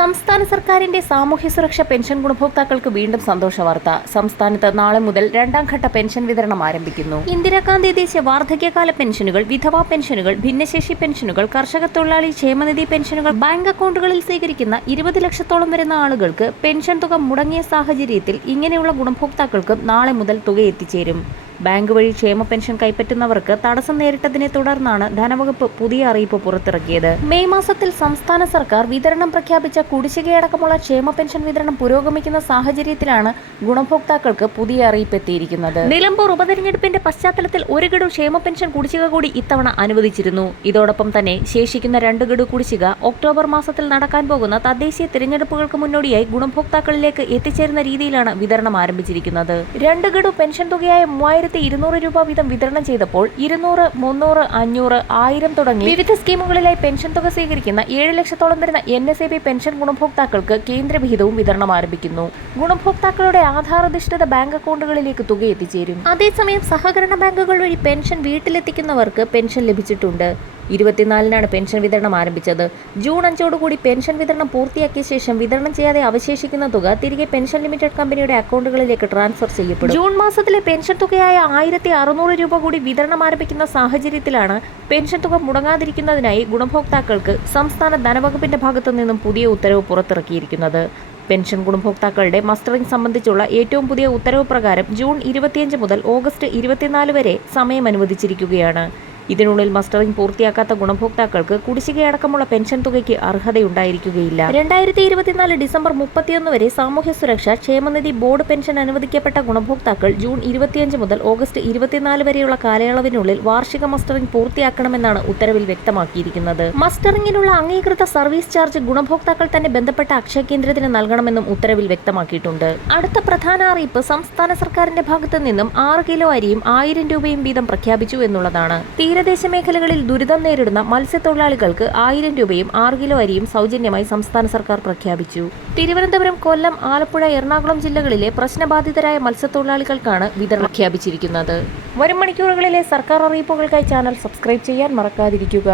സംസ്ഥാന സർക്കാരിന്റെ സാമൂഹ്യ സുരക്ഷാ പെൻഷൻ ഗുണഭോക്താക്കൾക്ക് വീണ്ടും സന്തോഷ വാർത്ത. സംസ്ഥാനത്ത് നാളെ മുതൽ രണ്ടാം ഘട്ട പെൻഷൻ വിതരണം ആരംഭിക്കുന്നു. ഇന്ദിരാഗാന്ധി ദേശീയ വാർദ്ധക്യകാല പെൻഷനുകൾ, വിധവാ പെൻഷനുകൾ, ഭിന്നശേഷി പെൻഷനുകൾ, കർഷക തൊഴിലാളി ക്ഷേമനിധി പെൻഷനുകൾ ബാങ്ക് അക്കൗണ്ടുകളിൽ സ്വീകരിക്കുന്ന 20 ലക്ഷത്തോളം വരുന്ന ആളുകൾക്ക് പെൻഷൻ തുക മുടങ്ങിയ സാഹചര്യത്തിൽ ഇങ്ങനെയുള്ള ഗുണഭോക്താക്കൾക്ക് നാളെ മുതൽ തുക എത്തിച്ചേരും. ബാങ്ക് വഴി ക്ഷേമ പെൻഷൻ കൈപ്പറ്റുന്നവർക്ക് തടസ്സം നേരിട്ടതിനെ തുടർന്നാണ് ധനവകുപ്പ് പുതിയ അറിയിപ്പ് പുറത്തിറക്കിയത്. മെയ് മാസത്തിൽ സംസ്ഥാന സർക്കാർ വിതരണം പ്രഖ്യാപിച്ച കുടിശ്ശികയടക്കമുള്ള ക്ഷേമ പെൻഷൻ വിതരണം പുരോഗമിക്കുന്ന സാഹചര്യത്തിലാണ് ഗുണഭോക്താക്കൾക്ക് പുതിയ അറിയിപ്പ് എത്തിയിരിക്കുന്നത്. നിലമ്പൂർ ഉപതെരഞ്ഞെടുപ്പിന്റെ പശ്ചാത്തലത്തിൽ ഒരു ഗഡു ക്ഷേമ പെൻഷൻ കുടിശ്ശിക കൂടി ഇത്തവണ അനുവദിച്ചിരുന്നു. ഇതോടൊപ്പം തന്നെ ശേഷിക്കുന്ന 2 ഗഡു കുടിശ്ശിക ഒക്ടോബർ മാസത്തിൽ നടക്കാൻ പോകുന്ന തദ്ദേശീയ തിരഞ്ഞെടുപ്പുകൾക്ക് മുന്നോടിയായി ഗുണഭോക്താക്കളിലേക്ക് എത്തിച്ചേരുന്ന രീതിയിലാണ് വിതരണം ആരംഭിച്ചിരിക്കുന്നത്. 2 ഗഡു പെൻഷൻ തുകയായ 3200 രൂപ വീതം വിതരണം ചെയ്തപ്പോൾ 200, 300, 500, 1000 തുടങ്ങി വിവിധ സ്കീമുകളിലായി പെൻഷൻ തുക സ്വീകരിക്കുന്ന 7 ലക്ഷത്തോളം വരുന്ന NSAB പെൻഷൻ ഗുണഭോക്താക്കൾക്ക് കേന്ദ്രവിഹിതവും വിതരണം ആരംഭിക്കുന്നു. ഗുണഭോക്താക്കളുടെ ആധാർ അധിഷ്ഠിത ബാങ്ക് അക്കൗണ്ടുകളിലേക്ക് തുക എത്തിച്ചേരും. അതേസമയം സഹകരണ ബാങ്കുകൾ വഴി പെൻഷൻ വീട്ടിലെത്തിക്കുന്നവർക്ക് പെൻഷൻ ലഭിച്ചിട്ടുണ്ട്. 24-നാണ് പെൻഷൻ വിതരണം ആരംഭിച്ചത്. ജൂൺ 5-ഓടുകൂടി പെൻഷൻ വിതരണം പൂർത്തിയാക്കിയ ശേഷം വിതരണം ചെയ്യാതെ അവശേഷിക്കുന്ന തുക തിരികെ പെൻഷൻ ലിമിറ്റഡ് കമ്പനിയുടെ അക്കൗണ്ടുകളിലേക്ക് ട്രാൻസ്ഫർ ചെയ്യപ്പെടും. ജൂൺ മാസത്തിലെ പെൻഷൻ തുകയായ 1600 രൂപ കൂടി വിതരണം ആരംഭിക്കുന്ന സാഹചര്യത്തിലാണ് പെൻഷൻ തുക മുടങ്ങാതിരിക്കുന്നതിനായി ഗുണഭോക്താക്കൾക്ക് സംസ്ഥാന ധനവകുപ്പിന്റെ ഭാഗത്തു നിന്നും പുതിയ ഉത്തരവ് പുറത്തിറക്കിയിരിക്കുന്നത്. പെൻഷൻ ഗുണഭോക്താക്കളുടെ മസ്റ്ററിംഗ് സംബന്ധിച്ചുള്ള ഏറ്റവും പുതിയ ഉത്തരവ് പ്രകാരം ജൂൺ 25 മുതൽ ഓഗസ്റ്റ് 24 വരെ സമയം അനുവദിച്ചിരിക്കുകയാണ്. ഇതിനുള്ളിൽ മസ്റ്ററിംഗ് പൂർത്തിയാക്കാത്ത ഗുണഭോക്താക്കൾക്ക് കുടിശ്ശികയടക്കമുള്ള പെൻഷൻ തുകയ്ക്ക് അർഹതയുണ്ടായിരിക്കുകയില്ല. 2024 ഡിസംബർ 31 വരെ സാമൂഹ്യ സുരക്ഷാ ക്ഷേമനിധി ബോർഡ് പെൻഷൻ അനുവദിക്കപ്പെട്ട ഗുണഭോക്താക്കൾ ജൂൺ 25 മുതൽ ഓഗസ്റ്റ് 24 വരെയുള്ള കാലയളവിനുള്ളിൽ വാർഷിക മസ്റ്ററിംഗ് പൂർത്തിയാക്കണമെന്നാണ് ഉത്തരവിൽ വ്യക്തമാക്കിയിരിക്കുന്നത്. മസ്റ്ററിംഗിനുള്ള അംഗീകൃത സർവീസ് ചാർജ് ഗുണഭോക്താക്കൾ തന്നെ ബന്ധപ്പെട്ട അക്ഷയ കേന്ദ്രത്തിന് നൽകണമെന്നും ഉത്തരവിൽ വ്യക്തമാക്കിയിട്ടുണ്ട്. അടുത്ത പ്രധാന അറിയിപ്പ് സംസ്ഥാന സർക്കാരിന്റെ ഭാഗത്തു നിന്നും 6 കിലോ അരിയും 1000 രൂപയും വീതം പ്രഖ്യാപിച്ചു എന്നുള്ളതാണ്. തീരദേശ മേഖലകളിൽ ദുരിതം നേരിടുന്ന മത്സ്യത്തൊഴിലാളികൾക്ക് 1000 രൂപയും 6 കിലോ അരിയും സൗജന്യമായി സംസ്ഥാന സർക്കാർ പ്രഖ്യാപിച്ചു. തിരുവനന്തപുരം, കൊല്ലം, ആലപ്പുഴ, എറണാകുളം ജില്ലകളിലെ പ്രശ്നബാധിതരായ മത്സ്യത്തൊഴിലാളികൾക്കാണ് വിതരണം പ്രഖ്യാപിച്ചിരിക്കുന്നത്. വരും മണിക്കൂറുകളിലെ സർക്കാർ അറിയിപ്പുകൾക്കായി ചാനൽ സബ്സ്ക്രൈബ് ചെയ്യാൻ മറക്കാതിരിക്കുക.